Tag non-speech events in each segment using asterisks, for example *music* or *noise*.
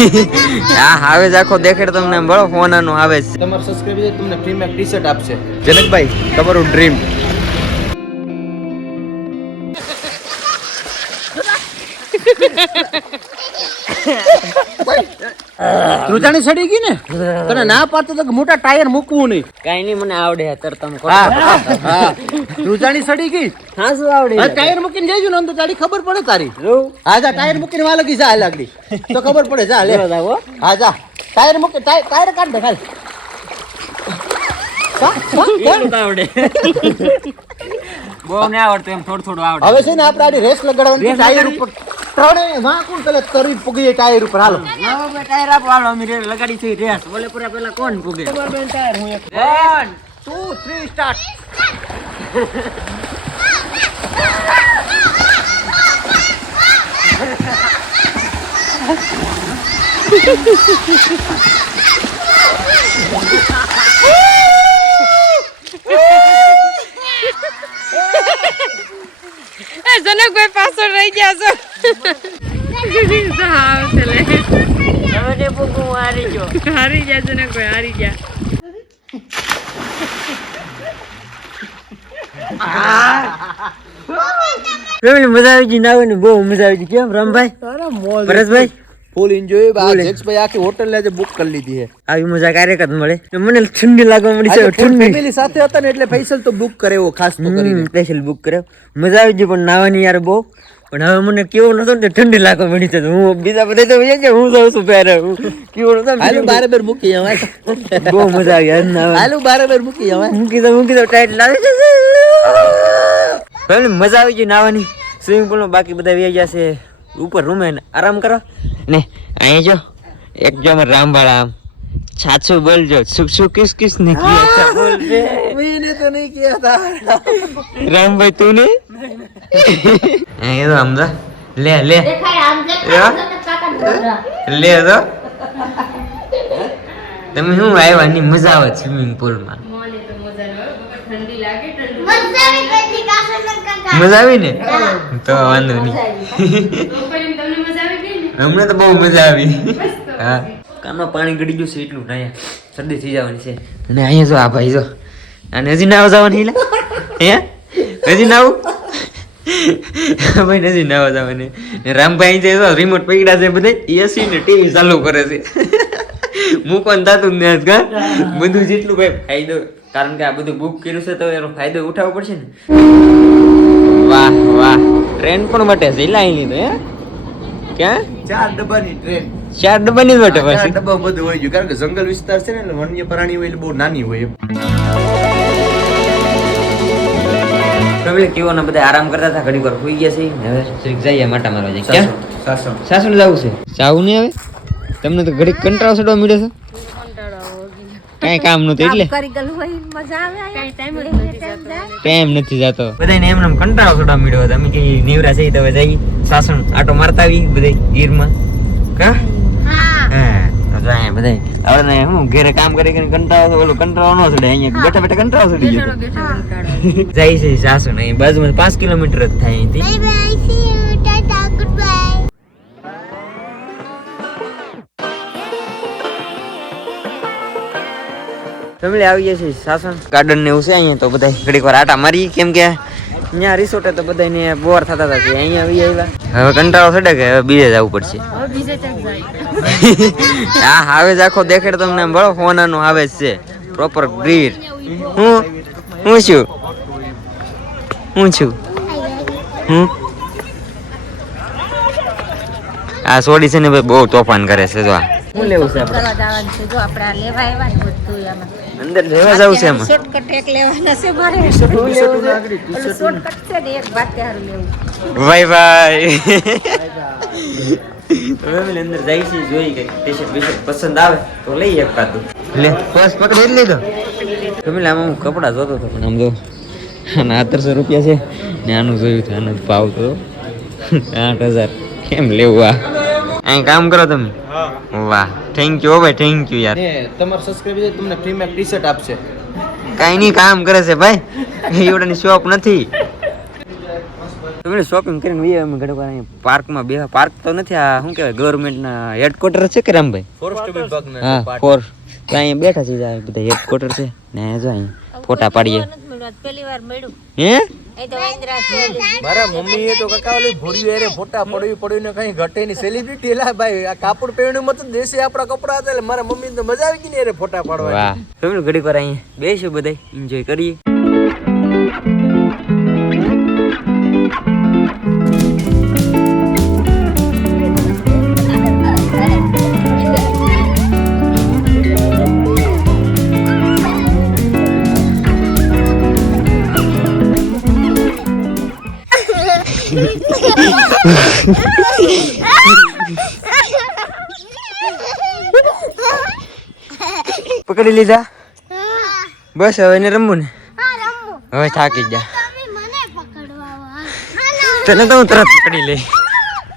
હા આવે જ આખો દેખેડ તમને બળો ફોન આનો આવે છે. તમારો સબસ્ક્રાઇબર તમને ફ્રીમાં ટી શર્ટ આપશે. જનકભાઈ તમારું ડ્રીમ રૂજાણી સડી ગઈ ને? તને ના પાડતો તો મોટા ટાયર મૂકવું નહીં. કઈ નહીં મને આવડે અત્યારે તમે હા સડી ગઈ? હા શું આવડે ટાયર મૂકીને જઈજો ને તો તારી ખબર પડે તારી. હા જા ટાયર મૂકીને વાલ ગઈ જા લાગડી તો ખબર પડે જા લે. હા. જા. ટાયર મૂકી ટાયર કાઢ દે ખાલી. આવડે. બહુ ને આવડતું એમ થોડું થોડું આવડે. હવે છે ને આપણે રેસ લગાડવાની ટાયર ઉપર ત્રણે માં કોણ પેલા તરી પૂગી ટાયર ઉપર હાલો. ટાયર આપો હાલો અમે લગાડી છે રેસ બોલે પૂરા પેલા કોણ પૂગે? સ્ટાર્ટ જનકભાઈ પાછળ રહી ગયા છો. હાવ ચલે હવે તે પૂગું હારી ગયો હારી ગયા જનકભાઈ હારી ગયા કેવી મજા આવી ગઈ નાવાની બહુ મજા આવી ગઈ કેમ રામભાઈ પરેશભાઈ ફૂલ એન્જોય બા જેક્સભાઈ આખી હોટલ આજે બુક કરી લીધી છે આવી મજા ક્યારેક મળે મને ઠંડી લાગવા મળી છે ઠંડી સાથે હતા ને એટલે ફૈસલ તો બુક કરે ખાસ તો સ્પેશિયલ બુક કર્યો મજા આવી ગઈ પણ નાવાની યાર બહુ પણ હવે મને કેવો નતો ને ઠંડી લાગો મળી છે હું બીજા બધા તો છે હું જાઉં છું પહેરે. હું કેવો નતો હાલુ બારે બેર મૂકી જવાય બહુ મજા આવી યાર ના હાલુ બારે બેર મૂકી જવાય હું કીધું હું કીધું ટાઈટ લાવી છે. ફેમિલી મજા આવી ગઈ નાવાની. સ્વિમિંગ પુલમાં બાકી બધા વ્યાઈ ગયા છે. ઉપર રૂમે આરામ કરો. ને અહીં જો એક જો અમારે રામવાળા આમ છાછું બોલજો સુખ સુખ કિસ કિસ ને કિયા બોલ મેને તો નહીં કિયા થા રામભાઈ તું નહીં? એ તો સમજા લે લે લે તમે શું આવ્યા મજા આવે સ્વિમિંગ પુલમાં મજા આવી ને તો વાંધો નહીં હમણાં તો બહુ મજા આવી હા કાનમાં પાણી ગળી ગયું છે એટલું ના શરદી થઈ જવાની છે અને અહીંયા જો આ ભાઈ જો અને હજી ના જવાની હે હજી ના આવું ભાઈ નથી નાવા જવાની રામભાઈ જે રિમોટ પકડા છે બધા. એસી ને ટીવી ચાલુ કરે છે. મૂકવાનું થતું જ કા બધું જેટલું ભાઈ ફાયદો કારણ કે આ બધું બુક કર્યું છે તો એનો ફાયદો ઉઠાવવો પડશે ને. વાહ વાહ. ટ્રેન પણ માટે છે લાઈ લીધો હે? ક્યાં? ચાર ડબ્બાની ટ્રેન ચાર ડબ્બાની જ માટે પછી? ડબ્બા બધું હોય ગયું. કારણ કે જંગલ વિસ્તાર છે ને વન્ય પ્રાણી હોય એટલે બહુ નાની હોય એમ. ફેમિલી કેવો બધા આરામ કરતા હતા ઘડી વાર સુઈ ગયા છે. હવે શ્રીક જઈએ માટા મારવા જઈએ. ક્યાં? સાસણ સાસુ જવું છે? જાવું નહીં હવે? તમને તો ઘડી કંટાળો સડવા મળે છે? કાંઈ કામ નતું એટલે? ટાઈમ નથી જતો. બધાને એમને એમ કંટાળો સડવા મળ્યો હતો અમે કે નીવરા છે તો હવે જઈ સાસણ આટો મારતા આવી બધે ગીરમાં. કા? હા. જો અહીંયા હું ઘરે કામ કરી કરીને કંટાળો ઓલું કંટાળો ન સડે અહીંયા બેઠા બેઠા કંટાળો ગયો *laughs* જાય છે સાસુ ને બાજુમાં પાંચ કિલોમીટર જ થાય અહીંથી. ફેમિલી આવી ગયા છે સાસણ ગાર્ડન ને એવું છે અહીંયા તો બધા ઘડીક વાર આટા મારી કેમ કે અહીંયા રિસોર્ટે તો બધાને બોર થતા હતા અહીંયા આવી આવ્યા હવે કંટાળો થડે કે હવે બીજે જવું પડશે. હા હવે જ આખો દેખાડ તમને એમ બળો ફોન આનો આવે છે. પ્રોપર ગ્રીડ હું? હું છું? હું છું? હું? આ સોડી છે ને ભાઈ બહુ તોફાન કરે છે જો આ. શું લેવું છે આપણે? જવાનું છે. જો આપણે આ લેવા આવ્યા ને બધું આમાં અંદર લેવા જવું છે એમાં. શોર્ટકટ એક લેવાના છે મારે. ઓલું શોર્ટકટ છે ને એક વાતે હારું લેવું. બાય બાય ફેમિલી અંદર જાય છે જોઈ ગઈ ટી શર્ટ બીશર્ટ પસંદ આવે તો લઈ એકાદું લે બસ પકડી લીધો. ફેમિલી આમાં હું કપડાં જોતો હતો પણ આમ જો આના સત્તરસો રૂપિયા છે. ને આનું જોયું હતું આનો ભાવ તો. આઠ હજાર. કેમ લેવું આ? અહીં કામ કરો તમે? વાહ થેન્ક યુ ભાઈ થેન્ક યુ યાર. ને તમારા સબસ્ક્રાઇબર તમને ફ્રીમાં ટી શર્ટ આપશે. કાંઈ નહીં કામ કરે છે ભાઈ. એવડાની શોપ નથી. તમે શોપિંગ કરીને વીએ અમે ઘડીક વાર પાર્કમાં બે પાર્ક તો નથી આ શું કહેવાય ગવર્મેન્ટના હેડક્વાર્ટર છે કે રામભાઈ? ફોરેસ્ટ વિભાગના હા ફોર અહીંયા બેઠા છે બધા હેડક્વાર્ટર છે. ને જો અહીં ફોટા પાડીએ. પેલી વાર મળ્યું. હે? એ તો વાંદરા મારા મમ્મીએ તો કાકા ઓલી ભૂરી એરે ફોટા પડવી પડ્યું ને કઈ ઘટે ની સેલિબ્રિટી ભાઈ આ કાપડ પહેરણું મત દેશી આપણા કપડા હતા એટલે મારા મમ્મી તો મજા આવી ગઈ ને એરે ફોટા પાડવા વાહ. ઘડીક વાર અહીંયા બેસીશું બધા એન્જોય કરીએ. પકડી લીધા? બસ હવે એને રમવું ને? હવે થાકી જા તને તો હું તરત પકડી લઈ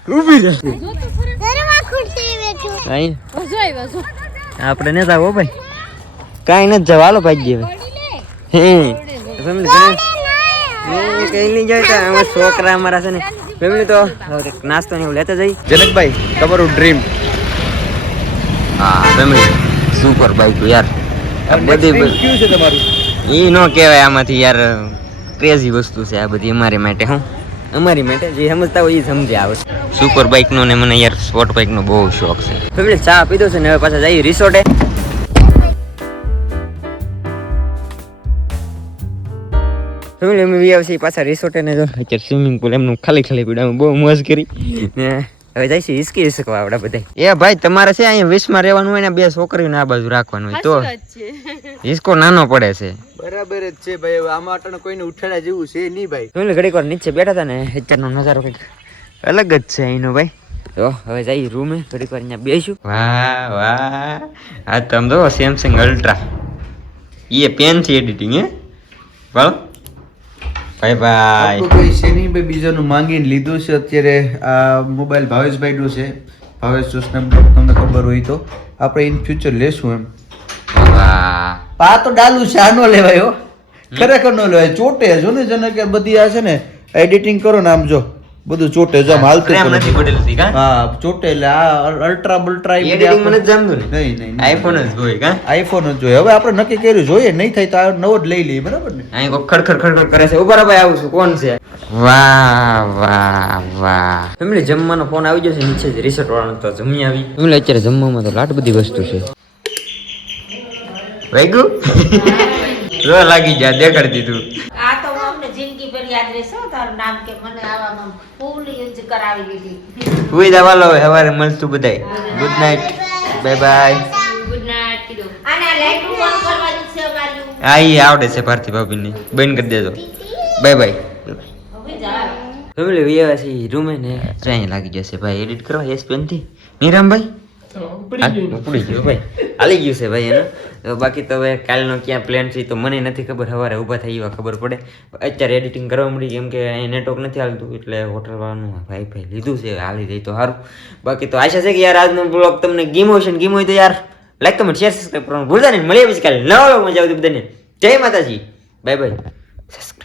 ઊભી રહે આપણે ને જાવ ભાઈ. કાંઈ નથી જવાલો ભાઈ હવે. હે. ફેમિલી કઈ નહીં જાય તો અમે છોકરા અમારા છે ને ફેમિલી તો નાસ્તો ને એવું લેતા જઈ. જનકભાઈ તમારું ડ્રીમ હા ફેમિલી સુપર બાઈક યાર. આ બધી કયું છે તમારું? એ નો કહેવાય આમાંથી યાર ક્રેઝી વસ્તુ છે આ બધી અમારી માટે હું. અમારી માટે જે સમજતા હોય એ સમજે આવે. સુપર બાઇક નો ને મને યાર સ્પોર્ટ બાઇક નો બહુ શોખ છે. ફેમિલી ચા પીધો છે ને હવે પાછા જઈએ રિસોર્ટે ફેમિલી અમે વી આવશે પાછા રિસોર્ટ ને જો. અત્યારે સ્વિમિંગ પુલ એમનું ખાલી ખાલી પીડા બહુ મોજ કરી. ને હવે જઈશું હિસકી હિસકવા આપડા બધા એ ભાઈ તમારે છે અહીંયા વીસમાં રહેવાનું હોય ને બે છોકરીઓને આ બાજુ રાખવાનું હોય તો. હિસકો નાનો પડે છે. બરાબર જ છે ભાઈ હવે આમાં અટણ કોઈને ઉઠાડા જેવું છે નહીં ભાઈ. ફેમિલી ઘડીક વાર નીચે બેઠા હતા ને અત્યારનો નજારો કંઈક અલગ જ છે અહીંનો ભાઈ. તો હવે જઈએ રૂમે ઘડીક વાર અહીંયા બેસું વાહ વાહ. આ તમે તો સેમસંગ અલ્ટ્રા એ પેન છે એડિટિંગ હે? બોલો. Bye bye. આપણું કોઈ નહીં ભાઈ બીજાનું માંગીને લીધું છે. અત્યારે આ મોબાઈલ ભાવેશભાઈ નું છે. ભાવેશ જો સ્નેપડ્રોગ તમને ખબર હોય તો. આપણે ઇન ફ્યુચર લેશું એમ. પા તો ડાલું છે આ નો લેવાય હો. ખરેખર નો લેવાય. ચોટે જો ને જને કે બધી આ છે ને એડિટિંગ કરો ને આમ જો. બધું ચોટે જમ હાલતું નથી બદલતી કા? હા ચોટે એટલે આ અલ્ટ્રા બલ્ટ્રા એ બધી એડિટિંગ મને જમતું ને? નહીં નહીં આઈફોન જ જોઈએ કા? આઈફોન જ જોઈએ હવે આપણે નક્કી કર્યું જોઈએ નહીં થાય તો આ નવો જ લઈ લઈએ બરાબર ને? અહીં કોઈ ખડખડ ખડખડ કરે છે. ઊભા ભાઈ આવું છું. કોણ છે? વાહ વાહ વાહ. ફેમિલી જમવાનો ફોન આવી ગયો છે નીચે જ. રિસોર્ટ વાળાનો તો જમી આવી. ફેમિલી અત્યારે જમવામાં તો લાટ બધી વસ્તુ છે. વૈગુ? *laughs* જો લાગી જા દેખાડી દીધું. ભર યાદ રહેશે હો તારું નામ કે મને આવામાં ફૂલ યુઝ કરાવી દીધી. હુઈ દા વાલો હવે મળશું બધાય. Good night bye bye good night કીધું. અને લાઈટ બંધ કરવાની છે અમારી. હા એ આવડે છે ભારતી ભાભીને. બંધ કરી દેજો. બાય બાય હવે ફેમિલી વિયાવાસી રૂમે ને ટ્રેન લાગી જશે ભાઈ એડિટ કરવા એસ પેનથી. નીરામભાઈ? ઉપડી ગયું. ભાઈ. હાલી ગયું છે ભાઈ એનું. બાકી તો હવે કાલનો ક્યાં પ્લાન છે તો મને નથી ખબર. સવારે ઊભા થઈ એવા ખબર પડે. અત્યારે એડિટિંગ કરવા મળી કેમ કે અહીં નેટવર્ક નથી હાલતું એટલે હોટલ વાળાનું ભાઈ ભાઈ લીધું છે હાલી રહી તો સારું. બાકી તો આશા છે કે યાર આજનો બ્લોગ તમને ગીમ હોય છે ગીમ હોય તો યાર લાઈક કમેન્ટ શેર સબસ્ક્રાઈબ કરવાનું ભૂલતા નહીં. મળીએ પછી કાલે નવા મજા આવતી બધાને. જય માતાજી. Bye bye subscribe